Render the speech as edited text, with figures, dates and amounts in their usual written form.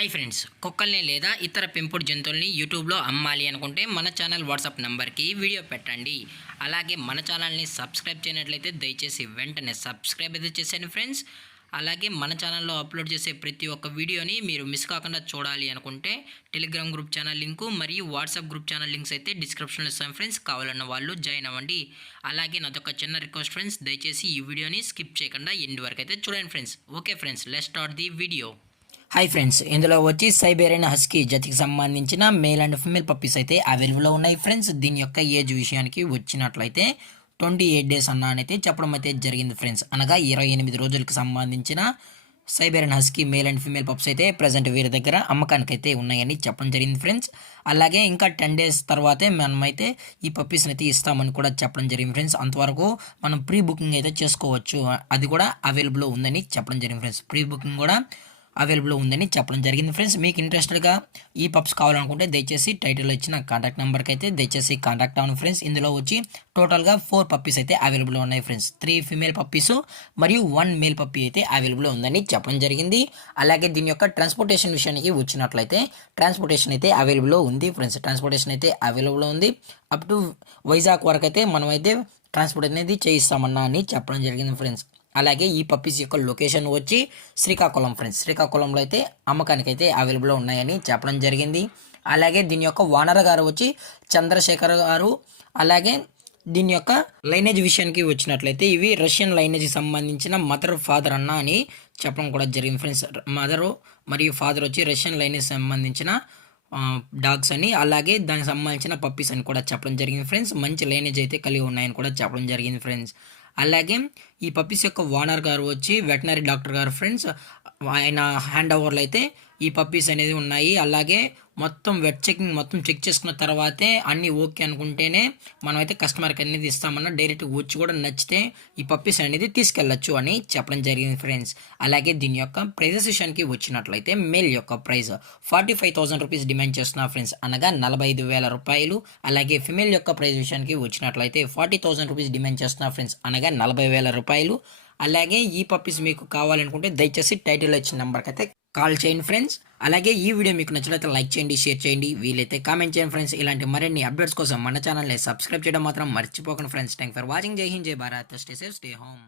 Hi friends, కుక్కల్ని లేదా ఇతర పెంపుడు జంతువుల్ని యూట్యూబ్లో అమ్మాలి అనుకుంటే మన ఛానల్ వాట్సాప్ నెంబర్కి వీడియో పెట్టండి. అలాగే మన ఛానల్ని సబ్స్క్రైబ్ చేయనట్లయితే దయచేసి వెంటనే సబ్స్క్రైబ్ అయితే చేసేయండి ఫ్రెండ్స్. అలాగే మన ఛానల్లో అప్లోడ్ చేసే ప్రతి ఒక్క వీడియోని మీరు మిస్ కాకుండా చూడాలి అనుకుంటే టెలిగ్రామ్ గ్రూప్ ఛానల్ లింకు మరియు వాట్సాప్ గ్రూప్ ఛానల్ లింక్స్ అయితే డిస్క్రిప్షన్లో ఇస్తాను ఫ్రెండ్స్. కావాలన్న వాళ్ళు జాయిన్ అవ్వండి. అలాగే నాదొక చిన్న రిక్వెస్ట్ ఫ్రెండ్స్, దయచేసి ఈ వీడియోని స్కిప్ చేయకుండా ఎండ్ వరకు అయితే చూడండి friends. Okay friends, let's start the video. Hi friends, ఇందులో వచ్చి సైబేరియన్ హస్కీ జతికి సంబంధించిన మేల్ అండ్ ఫిమేల్ పప్పీస్ అయితే అవైలబుల్లో ఉన్నాయి ఫ్రెండ్స్. దీని యొక్క ఏజ్ విషయానికి వచ్చినట్లయితే 28 డేస్ అన్నైతే చెప్పడం అయితే జరిగింది ఫ్రెండ్స్. అనగా 28 రోజులకు సంబంధించిన Siberian husky male and female pups అయితే ప్రజెంట్ వీరి దగ్గర అమ్మకానికి అయితే ఉన్నాయని చెప్పడం జరిగింది ఫ్రెండ్స్. అలాగే ఇంకా 10 డేస్ తర్వాతే మనమైతే ఈ పప్పీస్ని అయితే ఇస్తామని కూడా చెప్పడం జరిగింది ఫ్రెండ్స్. అంతవరకు మనం ప్రీ బుకింగ్ అయితే చేసుకోవచ్చు, అది కూడా అవైలబుల్లో ఉందని చెప్పడం జరిగింది ఫ్రెండ్స్. ప్రీ బుకింగ్ కూడా అవైలబుల్ ఉందని చెప్పడం జరిగింది ఫ్రెండ్స్. మీకు ఇంట్రెస్టెడ్గా ఈ పప్స్ కావాలనుకుంటే దయచేసి టైటిల్లో ఇచ్చిన కాంటాక్ట్ నెంబర్కి అయితే దయచేసి కాంటాక్ట్ అవ్వండి ఫ్రెండ్స్. ఇందులో వచ్చి టోటల్గా 4 పప్పీస్ అయితే అవైలబుల్ ఉన్నాయి ఫ్రెండ్స్. 3 ఫీమేల్ పప్పీస్ మరియు 1 మేల్ పప్పీ అయితే అవైలబుల్ ఉందని చెప్పడం జరిగింది. అలాగే దీని యొక్క ట్రాన్స్పోర్టేషన్ విషయానికి వచ్చినట్లయితే ట్రాన్స్పోర్టేషన్ అయితే అవైలబుల్ ఉంది ఫ్రెండ్స్. ట్రాన్స్పోర్టేషన్ అయితే అవైలబుల్ ఉంది. అప్ టు వైజాగ్ వరకు అయితే మనమైతే ట్రాన్స్పోర్ట్ అనేది చేయిస్తామన్నా అని చెప్పడం జరిగింది ఫ్రెండ్స్. అలాగే ఈ పప్పీస్ యొక్క లొకేషన్ వచ్చి శ్రీకాకుళం ఫ్రెండ్స్. శ్రీకాకుళంలో అయితే అమ్మకానికి అయితే అవైలబుల్లో ఉన్నాయని చెప్పడం జరిగింది. అలాగే దీని యొక్క ఓనర్ గారు వచ్చి చంద్రశేఖర్ గారు. అలాగే దీని యొక్క లైనేజ్ విషయానికి వచ్చినట్లయితే ఇవి రష్యన్ లైనేజ్కి సంబంధించిన మదర్ ఫాదర్ అన్న అని చెప్పడం కూడా జరిగింది ఫ్రెండ్స్. మదరు మరియు ఫాదర్ వచ్చి రష్యన్ లైనేజ్ సంబంధించిన డాగ్స్ అని, అలాగే దానికి సంబంధించిన పప్పీస్ అని కూడా చెప్పడం జరిగింది ఫ్రెండ్స్. మంచి లైనేజ్ అయితే కలిగి ఉన్నాయని కూడా చెప్పడం జరిగింది ఫ్రెండ్స్. అలాగే ఈ పప్పీస్ యొక్క ఓనర్ గారు వచ్చి వెటనరీ డాక్టర్ గారు ఫ్రెండ్స్. ఆయన హ్యాండ్ ఓవర్లో అయితే ఈ పప్పీస్ అనేది ఉన్నాయి. అలాగే మొత్తం వెట్ చెకింగ్ మొత్తం చెక్ చేసుకున్న తర్వాతే అన్నీ ఓకే అనుకుంటేనే మనం అయితే కస్టమర్కి అనేది ఇస్తామన్నా. డైరెక్ట్గా వచ్చి కూడా నచ్చితే ఈ పప్పీస్ అనేది తీసుకెళ్ళచ్చు అని చెప్పడం జరిగింది ఫ్రెండ్స్. అలాగే దీని యొక్క ప్రైజెస్ విషయానికి వచ్చినట్లయితే మేల్ యొక్క ప్రైస్ 45,000 రూపీస్ డిమాండ్ చేస్తున్నారు ఫ్రెండ్స్, అనగా 45,000 రూపాయలు. అలాగే ఫిమేల్ యొక్క ప్రైస్ విషయానికి వచ్చినట్లయితే 40,000 రూపీస్ డిమాండ్ చేస్తున్నారు ఫ్రెండ్స్, అనగా 40,000 రూపాయలు. అలాగే ఈ పప్పీస్ మీకు కావాలనుకుంటే దయచేసి టైటిల్లో ఇచ్చిన నెంబర్కి అయితే కాల్ చేయండి ఫ్రెండ్స్. అలాగే ఈ వీడియో మీకు నచ్చినట్లయితే లైక్ చేయండి, షేర్ చేయండి, వీలైతే కామెంట్ చేయండి ఫ్రెండ్స్. ఇలాంటి మరిన్ని అప్డేట్స్ కోసం మన ఛానల్ని సబ్స్క్రైబ్ చేయడం మాత్రం మర్చిపోకండి ఫ్రెండ్స్. Thank for watching. జై హింద్, జై Bharat, stay safe, stay home.